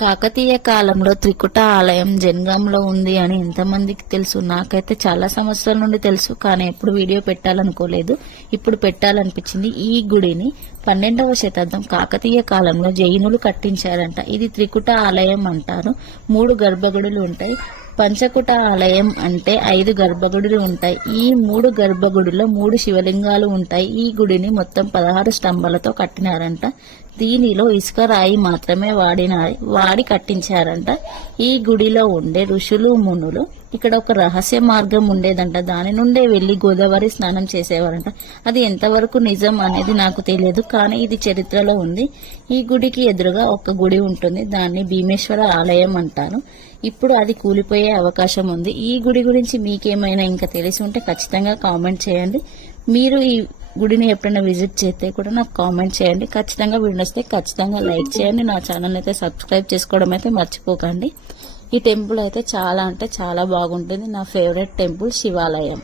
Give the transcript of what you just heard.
కాకతీయ కాలంలో త్రికుట ఆలయం జనగాంలో ఉంది అని ఎంతమందికి తెలుసు? నాకైతే చాలా సంవత్సరాల నుండి తెలుసు, కానీ ఎప్పుడు వీడియో పెట్టాలనుకోలేదు. ఇప్పుడు పెట్టాలనిపించింది. ఈ గుడిని 12వ శతాబ్దం కాకతీయ కాలంలో జైనులు కట్టించారంట. ఇది త్రికుట ఆలయం అంటారు. 3 గర్భగుడులు ఉంటాయి. పంచకుట ఆలయం అంటే 5 గర్భగుడులు ఉంటాయి. ఈ 3 గర్భగుడిలో 3 శివలింగాలు ఉంటాయి. ఈ గుడిని మొత్తం 16 స్తంభాలతో కట్టినారంట. దీనిలో ఇసుక రాయి మాత్రమే వాడి కట్టించారంట. ఈ గుడిలో ఉండే ఋషులు మునులు ఇక్కడ ఒక రహస్య మార్గం ఉండేదంట. దాని నుండే వెళ్లి గోదావరి స్నానం చేసేవారంట. అది ఎంతవరకు నిజం అనేది నాకు తెలియదు, కానీ ఇది చరిత్రలో ఉంది. ఈ గుడికి ఎదురుగా ఒక గుడి ఉంటుంది. దాన్ని భీమేశ్వర ఆలయం అంటారు. ఇప్పుడు అది కూలిపోయే అవకాశం ఉంది. ఈ గుడి గురించి మీకేమైనా ఇంకా తెలిసి ఉంటే ఖచ్చితంగా కామెంట్ చేయండి. మీరు ఈ గుడిని ఎప్పుడైనా విజిట్ చేస్తే కూడా నాకు కామెంట్ చేయండి. ఖచ్చితంగా వీడియో వస్తే ఖచ్చితంగా లైక్ చేయండి. నా ఛానల్ అయితే సబ్స్క్రైబ్ చేసుకోవడం అయితే మర్చిపోకండి. ఈ టెంపుల్ అయితే చాలా అంటే చాలా బాగుంటుంది. నా ఫేవరెట్ టెంపుల్ శివాలయం.